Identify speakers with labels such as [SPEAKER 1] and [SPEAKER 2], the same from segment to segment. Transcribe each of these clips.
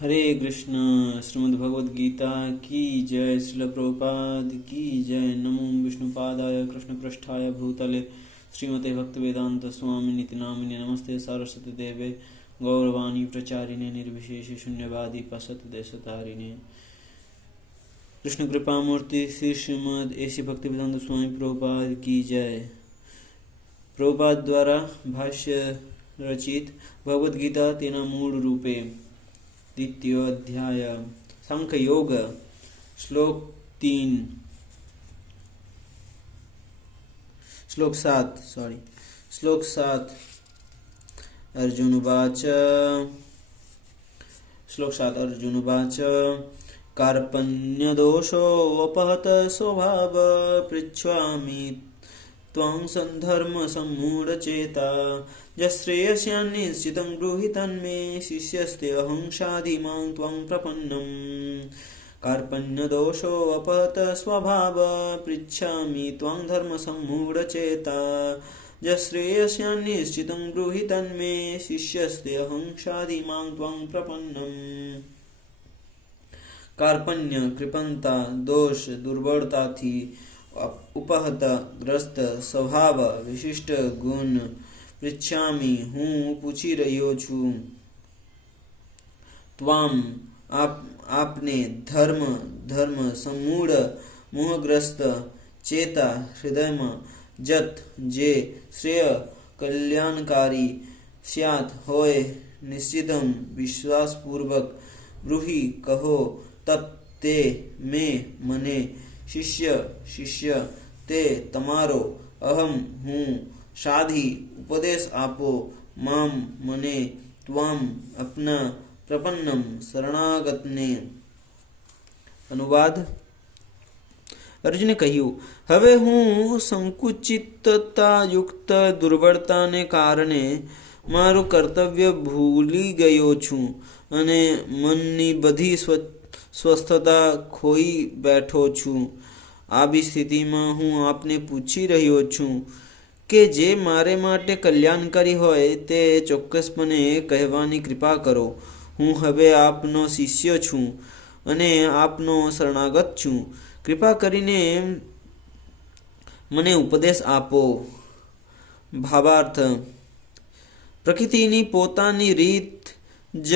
[SPEAKER 1] हरे कृष्ण श्रीमद भगवद गीता की जय श्रील प्रभुपाद की जय। नमो विष्णुपादाय कृष्ण पृष्ठाय भूतले, श्रीमते भक्त वेदांत स्वामी निति नामिने नमस्ते सारस्वती देवे गौरवाणी प्रचारिणे, निर्विशेष शून्यवादी पसत देशतारिणे कृष्ण कृपा मूर्ति श्री श्रीमद ऐसी भक्ति वेदांत स्वामी प्रभुपाद की जय। प्रभुपाद द्वारा भाष्य रचित भगवद गीता तेना मूल रूपे। द्वितीयोध्याय संख योग श्लोक तीन श्लोक सात सॉरी श्लोक सात अर्जुन उवाच श्लोक सात अर्जुन उवाच कार्पण्यदोषोऽपहत स्वभाव पृच्छामि त्वां सन्धर्मसम्मूढचेता यश्रेयस्यान्निश्चितं ब्रूहि तन्मे शिष्यस्ते अहं शाधिमां त्वां प्रपन्नम् कार्पण्यदोषोऽपहत स्वभाव पृच्छामि त्वां धर्मसम्मूढचेता यश्रेयस्यान्निश्चितं ब्रूहि तन्मे शिष्यस्ते अहं शाधिमां त्वां प्रपन्नम् કાર્પણ્ય કૃપણતા દોષ દુર્બળતાથી ઉપહત ગ્રસ્ત સ્વભાવ વિશિષ્ટ ગુણ પૃચ્છામી હું પૂછી રહ્યો છું ત્વામ આપ આપને ધર્મ ધર્મ સમૂળ મોહગ્રસ્ત ચેતા હૃદયમાં જત જે શ્રેય કલ્યાણકારી સ્યાત હોય નિશ્ચિતમ વિશ્વાસપૂર્વક બ્રૂહી કહો તત તે મેં મને શિષ્ય શિષ્ય, તે તમારો અહમ હું સાધી ઉપદેશ આપો. મામ મને ત્વામ અપના પ્રપન્નમ શરણાગતને. અનુવાદ. અર્જુને કહ્યું, હવે હું સંકુચિતતાયુક્ત દુર્બળતાને કારણે મારું કર્તવ્ય ભૂલી ગયો છું અને મનની બધી સ્વસ્થતા ખોઈ બેઠો છું. આવી સ્થિતિમાં હું આપને પૂછી રહ્યો છું કે જે મારે માટે કલ્યાણકારી હોય તે ચોક્કસપણે કહેવાની કૃપા કરો. હું હવે આપનો શિષ્ય છું અને આપનો શરણાગત છું. કૃપા કરીને મને ઉપદેશ આપો. ભાવાર્થ, પ્રકૃતિની પોતાની રીત જ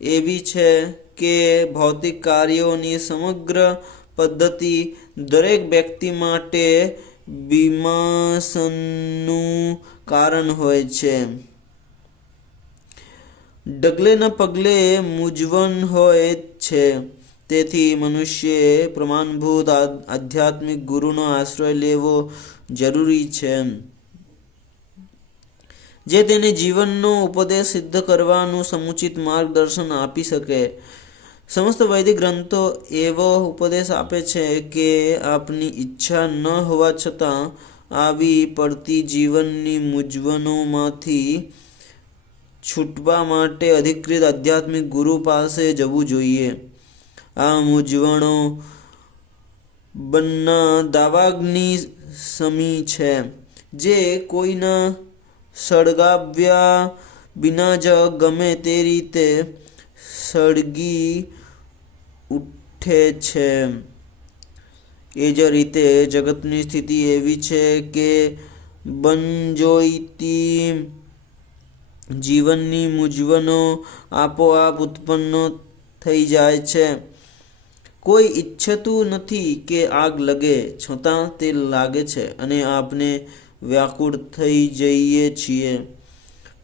[SPEAKER 1] એવી છે કે ભૌતિક કાર્યોની સમગ્ર પદ્ધતિ દરેક વ્યક્તિ માટે બીમાસનનું કારણ હોય છે. ડગલે ન પગલે મૂંઝવણ હોય છે. તેથી મનુષ્ય પ્રમાણભૂત આધ્યાત્મિક ગુરુનો આશ્રય લેવો જરૂરી છે. જે તેને જીવનનો ઉપદેશ સિદ્ધ કરવાનું સમુચિત માર્ગદર્શન આપી શકે. સમસ્ત વૈદિક ગ્રંથો એવો ઉપદેશ આપે છે કે આપની ઈચ્છા ન હોવા છતાં આવી પડતી જીવનની મૂંઝવણોમાંથી છૂટવા માટે અધિકૃત આધ્યાત્મિક ગુરુ પાસે જવું જોઈએ. આ મૂંઝવણો બન્ના દાવાગ્નિ સમી છે, જે કોઈના સળગાવ્યા વિના જ ગમે તે રીતે સળગી ઉઠે છે. એ જ રીતે જગતની સ્થિતિ એવી છે કે બંજોઈતી જીવનની મૂંઝવણો આપોઆપ ઉત્પન્ન થઈ જાય છે. કોઈ ઈચ્છતું નથી કે આગ લગે, છતાં તે લાગે છે અને આપને વ્યાકુળ થઈ જઈએ છીએ.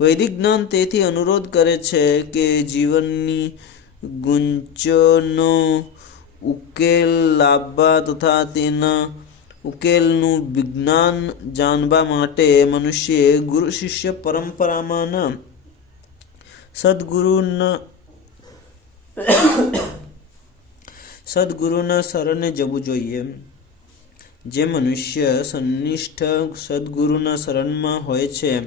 [SPEAKER 1] વૈદિક જ્ઞાન તેથી અનુરોધ કરે છે કે જીવનની ગુંચનો ઉકેલ લાવવા તથા તેના ઉકેલનું વિજ્ઞાન જાણવા માટે મનુષ્યએ ગુરુ શિષ્ય પરંપરામાંના સદગુરુના સદગુરુના શરણે જવું જોઈએ. જે મનુષ્ય સંનિષ્ઠ સદગુરુના શરણમાં હોય છે,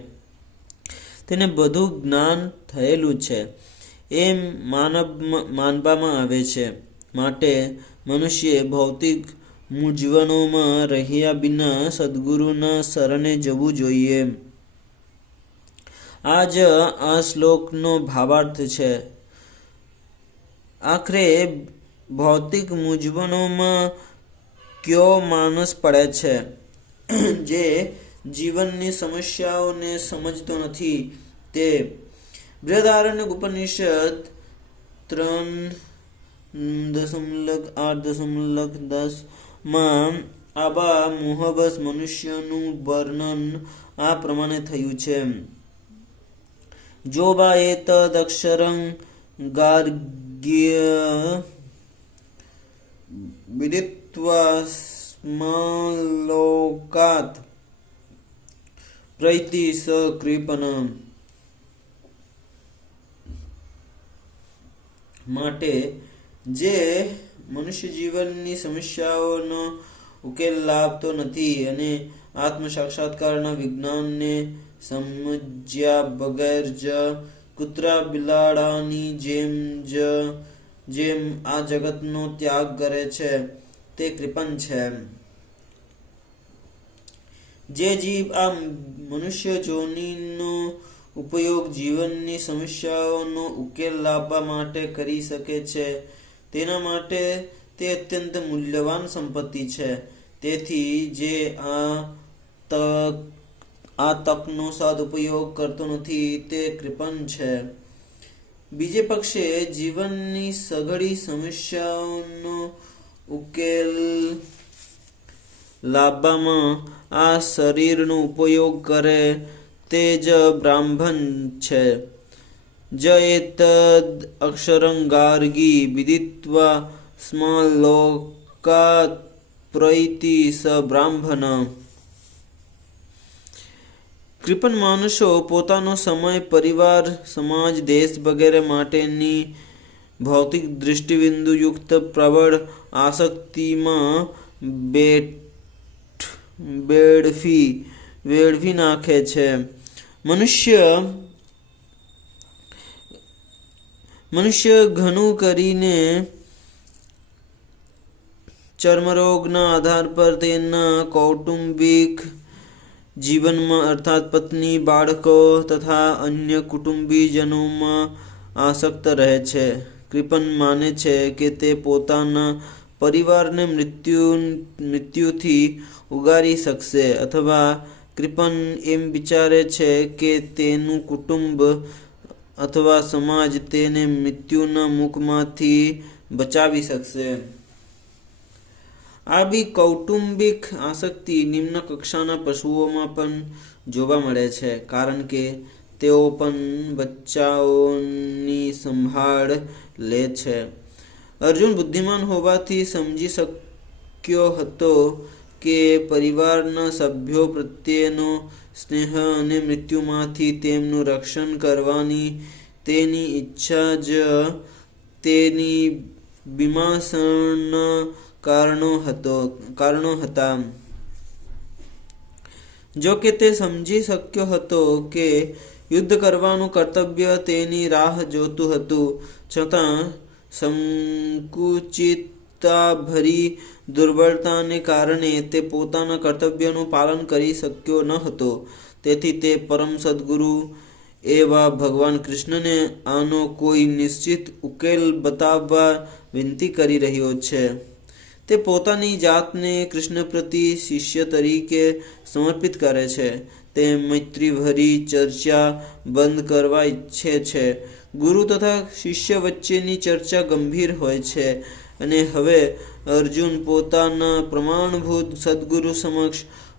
[SPEAKER 1] તેને બધું જ્ઞાન થયેલું છે. એમ માનવ માનવામાં આવે છે. માટે મનુષ્યે ભૌતિક મૂંઝવણોમાં રહ્યા વિના સદગુરુના શરણે જવું જોઈએ. આ જ આ શ્લોકનો ભાવાર્થ છે. આખરે ભૌતિક મૂંઝવણોમાં કયો માણસ પડે છે? જે જીવનની સમસ્યાઓને સમજતો નથી, તે બૃહદારણ્ય ઉપનિષદ ત્રણ દશમલક આઠ દશમલક દસમાં આબા મોહબસ મનુષ્યનું વર્ણન આ પ્રમાણે થયું છે જો બા એતદક્ષરં ગાર્ગ્ય વિદિત્વા સ્મલોકાત પ્રૈતિ સ માટે જે મનુષ્ય જીવનની સમસ્યાઓનો ઉકેલ લાવતો નથી અને આત્મ સાક્ષાત્કારના વિજ્ઞાનને સમજ્યા વગર જ કૂતરા બિલાડાની જેમ જ જેમ આ જગતનો ત્યાગ કરે છે, તે કૃપન છે. જે જીવ આ મનુષ્ય જોનીનો ઉપયોગ જીવનની સમસ્યાઓનો ઉકેલ લાવવા માટે કરી શકે છે. તેના માટે તે અત્યંત મૂલ્યવાન સંપત્તિ છે. તેથી જે આ તક, આ તકનો સદુપયોગ કરતો નથી, તે કૃપણ છે. બીજે પક્ષે જીવનની સઘળી સમસ્યાઓનો ઉકેલ લાવવામાં આ શરીરનો ઉપયોગ કરે તે જ બ્રાહ્મણ છે. જ એતદ અક્ષરં ગાર્ગી વિદિત્વા સ્મલોકાત પ્રૈતિ સ બ્રાહ્મણ. કૃપણ માણસો પોતાનો સમય પરિવાર, સમાજ, દેશ વગેરે માટેની ભૌતિક દૃષ્ટિબિંદુયુક્ત પ્રબળ આસક્તિમાં બેઠ, બેડફી, વેડફી નાખે છે. મનુષ્ય મનુષ્ય ઘણું કરીને ચર્મરોગના આધાર પર તેના કૌટુંબિક જીવનમાં, અર્થાત પત્ની, બાળકો તથા અન્ય કુટુંબીજનોમાં આસક્ત રહે છે. કૃપન માને છે કે તે પોતાના પરિવારને મૃત્યુ, મૃત્યુથી ઉગારી શકશે અથવા કૃપન એમ વિચારે છે કે તેનું કુટુંબ અથવા સમાજ તેને મૃત્યુના મુખમાંથી બચાવી શકશે. આવી કૌટુંબિક આસક્તિ નિમ્ન કક્ષાના પશુઓમાં પણ જોવા મળે છે, કારણ કે તેઓ પણ બચ્ચાઓની સંભાળ લે છે. અર્જુન બુદ્ધિમાન હોવાથી સમજી શક્યો હતો કે પરિવારના સભ્યો પ્રત્યેનો સ્નેહ અને મૃત્યુમાંથી તેમનું રક્ષણ કરવાની તેની ઈચ્છા જ તેની બીમાસણના કારણો હતો, કારણો હતા. જો કે તે સમજી શક્યો હતો કે યુદ્ધ કરવાનું કર્તવ્ય તેની રાહ જોતું હતું, છતાં સંકુચિતતાભરી દુર્બળતાને કારણે તે પોતાના કર્તવ્યનું પાલન કરી શક્યો ન હતો. તેથી તે પરમ સદગુરુ એવા ભગવાન કૃષ્ણને આનો કોઈ નિશ્ચિત ઉકેલ બતાવવા વિનંતી કરી રહ્યો છે. તે પોતાની જાતને કૃષ્ણ પ્રતિ શિષ્ય તરીકે સમર્પિત કરે છે. તે મૈત્રીભરી ચર્ચા બંધ કરવા ઈચ્છે છે. ગુરુ તથા શિષ્ય વચ્ચેની ચર્ચા ગંભીર હોય છે. અને હવે અર્જુન પોતાના પ્રમાણભૂત સદગુરુ સમક્ષ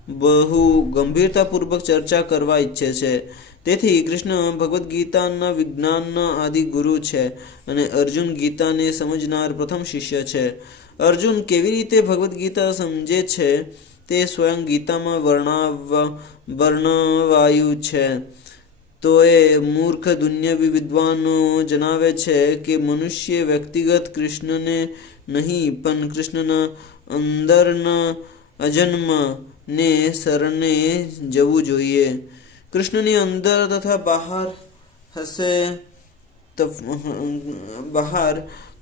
[SPEAKER 1] બહુ ગંભીરતાપૂર્વક ચર્ચા કરવા ઈચ્છે છે. તેથી કૃષ્ણ ભગવદ્ ગીતાના વિજ્ઞાનના આદિ ગુરુ છે અને અર્જુન ગીતાને સમજનાર પ્રથમ શિષ્ય છે. અર્જુન કેવી રીતે ભગવદ્ ગીતા સમજે છે તે સ્વયં ગીતામાં વર્ણવ, વર્ણવાયું છે. તો એ મૂર્ખ દુન્યવી વિદ્વાનો જણાવે છે કે મનુષ્ય વ્યક્તિગત કૃષ્ણને નહીં, પણ કૃષ્ણના અંદરના અજન્મ ને શરણે જવું જોઈએ. કૃષ્ણની અંદર તથા બહાર હશે બહાર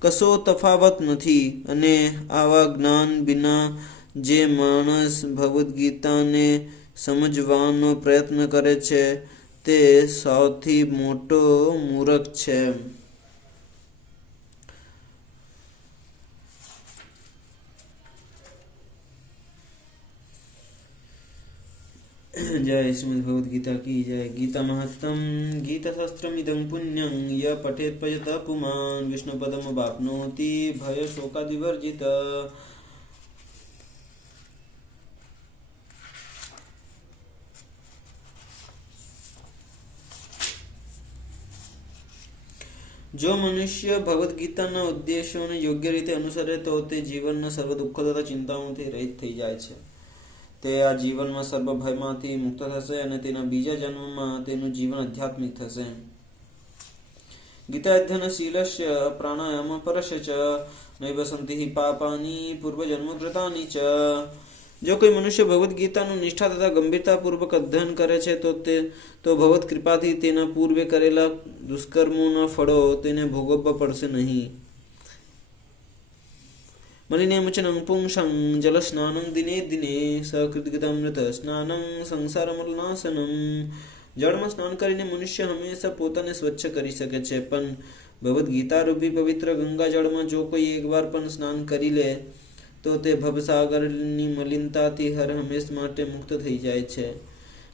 [SPEAKER 1] કશો તફાવત નથી અને આવા જ્ઞાન વિના જે માણસ ભગવદ્ ગીતાને સમજવાનો પ્રયત્ન કરે છે તે સૌથી મોટો મૂરખ છે. જય શ્રીમદ્ભગવદ્ગીતા કી જય. ગીતા મહત્તમ, ગીતા શાસ્ત્રમિદં પુણ્યં, ય પઠેત પયત પુમાન વિષ્ણુપદમ વાપનોતિ ભય શોકાદિવર્જિત જો મનુષ્ય ભગવદ્ ઉદ્દેશોને યોગ્ય રીતે અનુસરે તો તે જીવનના સર્વ દુઃખો તથા ચિંતાઓથી રહિત થઈ જાય છે. તે આ જીવનમાં સર્વ ભયમાંથી મુક્ત થશે અને તેના બીજા જન્મમાં તેનું જીવન આધ્યાત્મિક થશે. ગીતા અધ્યયન શીલસ્ય પ્રાણાયામ પરશ ચ નૈવ સંતિ પાપાની પૂર્વજન્મકૃતાની ચ જો કોઈ મનુષ્ય ભગવદ્ ગીતાનું નિષ્ઠા તથા ગંભીરતાપૂર્વક અધ્યયન કરે છે, તો તે, તો ભગવત કૃપાથી તેના પૂર્વે કરેલા દુષ્કર્મોના ફળો તેને ભોગવવા પડશે નહીં. મલિનેમુચનં પુંસં જલસ્નાनं દિને દિને સકૃતગતામૃત સ્નાનં સંસારમલનાશનમ. જળમાં સ્નાન કરીને મનુષ્ય હંમેશા પોતાને સ્વચ્છ કરી શકે છે, પણ ભગવદ્ ગીતા રૂપી પવિત્ર ગંગા જળમાં જો કોઈ એકવાર પણ સ્નાન કરી લે તો તે ભવસાગરની મલિનતાથી હર હંમેશ માટે મુક્ત થઈ જાય છે.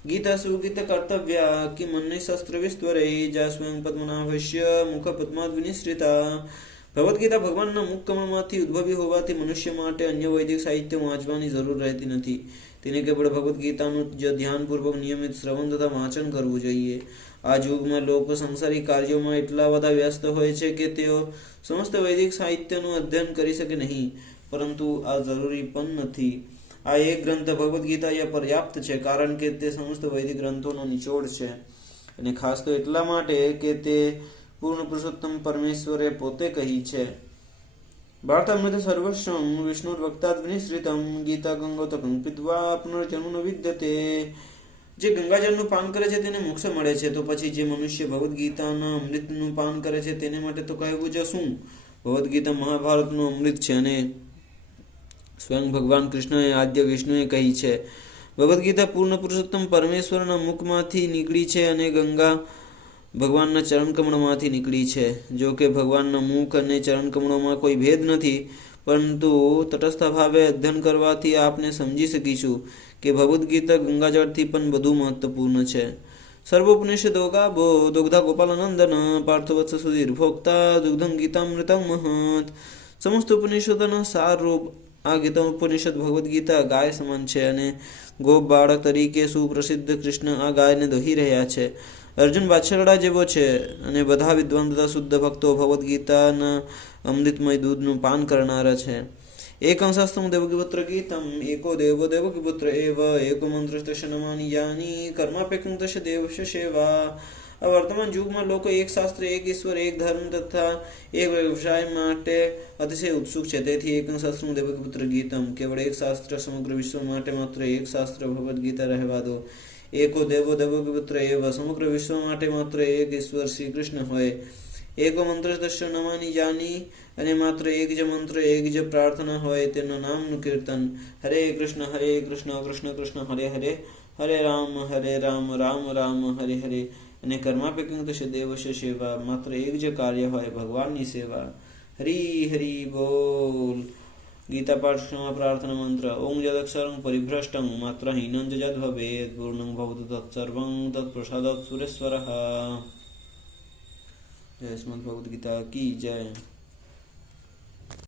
[SPEAKER 1] ગીતા સુગીત કર્તવ્ય કે મન્ય શસ્ત્ર વિસ્તરે જા સ્વયં પદ્મનાભસ્ય મુખ પદ્માદ વિનિશ્રિતા. ભગવદ્ ભગવાનના મુખ કમળમાંથી ઉદ્ભવી હોવાથી મનુષ્ય માટે અન્ય વૈદિક સાહિત્ય વાંચવાની જરૂર રહેતી નથી. તેને કેવળ ભગવદ્ ગીતાનું જ ધ્યાનપૂર્વક નિયમિત શ્રવણ તથા વાંચન કરવું જોઈએ. આ યુગમાં લોકો સંસારી કાર્યોમાં એટલા બધા વ્યસ્ત હોય છે કે તેઓ સમસ્ત વૈદિક સાહિત્યનું અધ્યયન કરી શકે નહીં. પરંતુ આ જરૂરી પણ નથી. આ એક ગ્રંથ ભગવદ્ ગીતા એ પર્યાપ્ત છે, કારણ કે તે સમસ્ત વૈદિક ગ્રંથોનો નિચોડ છે. અને ખાસ તો એટલા માટે કે તે પૂર્ણ પુરુષોત્તમ પરમેશ્વરે પોતે કહી છે. ભારતામૃત સર્વસ્વમ વિષ્ણુર્વક્તાદ વિનિશ્રિતમ, ગીતા ગંગોતકં પીત્વા પુનર્જન્મ વિદ્યતે. જે ગંગાજળનું પાન કરે છે તેને મોક્ષ મળે છે, તો પછી જે મનુષ્ય ભગવદ્ ગીતાના અમૃતનું પાન કરે છે તેને માટે તો કહેવું જ શું ભગવદ્ ગીતા મહાભારતનું અમૃત છે અને સ્વયં ભગવાન કૃષ્ણએ આદ્ય વિષ્ણુએ કહી છે ભગવદ્ પૂર્ણ પુરુષોત્તમ પરમેશ્વરના મુખમાંથી નીકળી છે અને ગંગા ભગવાનના ચરણકમળમાંથી નીકળી છે. જો કે ભગવાનના મુખ અને ચરણકમળોમાં કોઈ ભેદ નથી, પરંતુ તટસ્થ ભાવે અધ્યયન કરવાથી આપને સમજી શકીશું કે ભગવદ્ ગીતા ગંગાજળથી પણ વધુ મહત્વપૂર્ણ છે. સર્વોપનિષદોગા બો દુગ્ધા ગોપાલનંદન પાર્થવત્સ સુધીર ભોક્તા દુગ્ધમ ગીતામૃતમ મહત સમસ્ત ઉપનિષદોના સાર રૂપ આ ગીતા ઉપનિષદ ભગવદ્ ગીતા ગાય સમાન છે અને ગોપ બાળક તરીકે સુપ્રસિદ્ધ કૃષ્ણ આ ગાયને દોહી રહ્યા છે. અર્જુન બાછરડા જેવો છે અને બધા વિદ્વાન તથા શુદ્ધ ભક્તો ભગવદ્ ગીતાના અમૃતમય દૂધનું પાન કરનારા છે. દેવકીપુત્ર ગીતમ એકો દેવો દેવકીપુત્ર એવ એકો મંત્રસ્તસ્ય નમાની યાની કર્માપેક્ષ દેવસ્ય સેવા આ વર્તમાન યુગમાં લોકો એક શાસ્ત્ર એક ઈશ્વર એક ધર્મ તથા એક વ્યવસાય માટે અતિશય ઉત્સુક છે તેથી એક શાસ્ત્રમ દેવકપુત્ર ગીતમ કેવળ એક શાસ્ત્ર સમગ્ર વિશ્વ માટે માત્ર એક શાસ્ત્ર ભગવદ્ ગીતા રહેવા દો એકો દેવો દેવકીપુત્ર એવ સમગ્ર વિશ્વ માટે માત્ર એક ઈશ્વર શ્રી કૃષ્ણ હોય એકો મંત્ર દર્શન નમાની જાની અને માત્ર એક જ મંત્ર, એક જ પ્રાર્થના હોય તેનું નામનું કીર્તન. હરે કૃષ્ણ હરે કૃષ્ણ કૃષ્ણ કૃષ્ણ, હરે હરે. હરે રામ હરે રામ રામ રામ, હરે હરે. અને કર્માપેકંગ થશે દેવશ સેવા માત્ર એક જ કાર્ય હોય ભગવાનની સેવા. હરી હરી, બોલ. ગીતા પાઠ પ્રાર્થના મંત્ર, ઓમ જદક્ષરં પરિભ્રષ્ટં માત્ર હીનં જ જદ ભવેત પૂર્ણં ભવતુ તત્સર્વં તત્પ્રસાદાત સુરેશ્વરः. જય શ્રીમદ ભગવદ્ ગીતા કી જય.